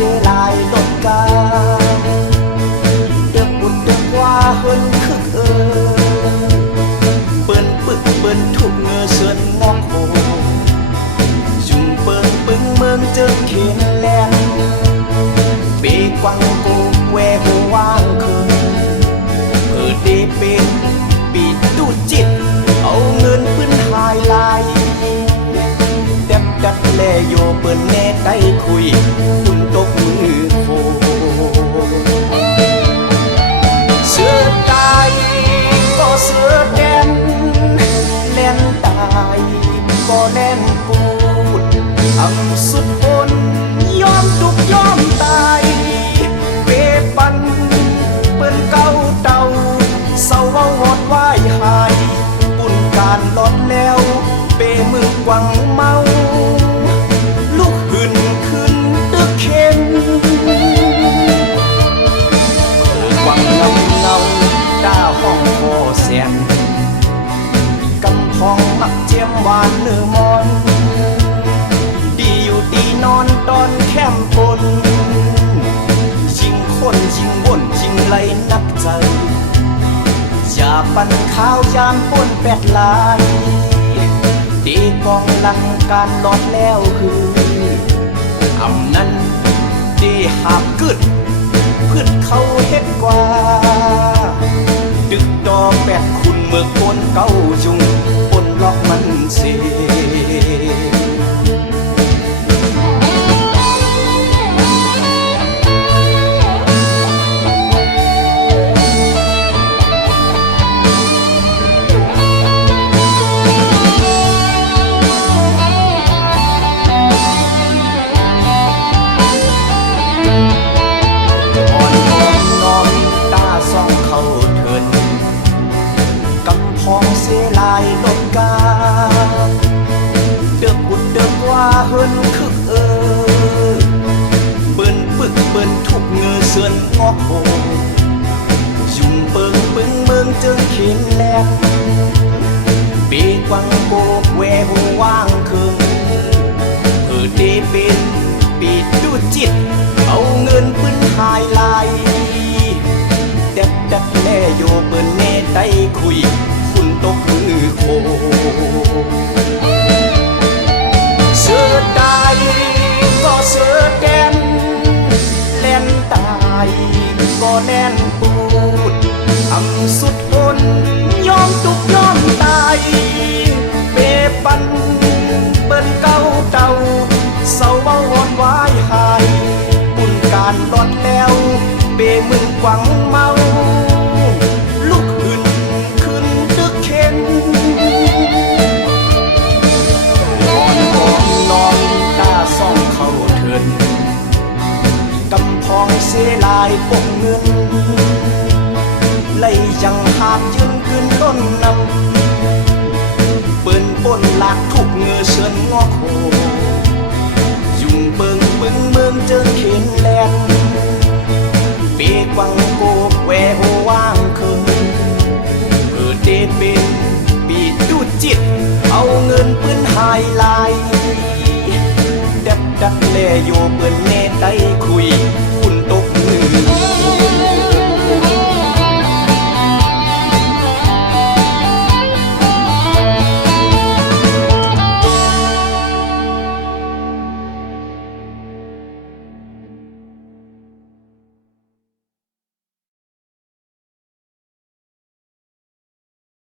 สียลายลดกาเดือกบุญเดือกว่าเฮินคึกเปิ้นปึกเปิ้นทุกเงือเสือนงอกโหจุงเปิ้งปึงเมืองเจอเขียนแลนเปกวังโกแวหัวว่างคืนเพื่อได้เป็นปีดูจิตเอาเงินปืนหายลายเด็บดัดแลโยเปิ้นแน่ได้คุยคุณตกมือโคเสือตายก็เสือแดนแล่นตายก็แล่นปูดอังสุดบนยอมทุกยอมตายเปปันเปิ้นเก่าเต่าเศร้าว่าวอดว่ายหายปุ่นการลดแล้วเปมือกวังเมาลูกหื่นขึ้นตึกเข็นกวังเงาเงาตาห้องคอแสนกำพองมักเจียมหวานเนื้อมอนดีอยู่ดีนอนตอนแคมปนยิงคนยิงวนยิงไหลนักใจอย่าปั่นข้าวยามป้นแปดลายตีกองหลังการลอดแล้วคืออำนั้นดีหาบกึดพืชเขาเฮ็ดกว่าดึกดอแปดคุณเมื่อคนเก้าจุงปนล็อกมันเสีลดกาเดือกบุญเดือกว่าเฮินคึกเปิ้นปึกเปิ้นทุกเงือเสือนงอกโหยุ่งเปิงปึงเมืองเจิงเขียนแลนปีกวังโกแวหัวว่างคืนเพื่อได้เป็นปีดูจิตเอาเงินปืนหายลายเด็ดดัดแลโยเปิ้นแน่ได้คุยตกมือโคเสือตายก็เสือแดนแล่นตายก็แล่นปูดอำสุดบนยอมทุกยอมตายเปปันเปิ้นเก่าเต่าเศร้าเบาวอดวายหายปุ่นการลดแล้วเปมึงกวังเมาเสียลายปกเงินเลยยังหาบยืนขึ้นต้นนำเปิ้นป่นหลักทุกเงือเสือนงอกโหยุ่งเบิงปึงเมืองเจิงเข็นแลนเปกวังโกแวหัวว่างคืนเพื่อเดเป็นปีดูจิตเอาเงินปืนหายลายเด็บดักแลโยเปิ้นเน่ได้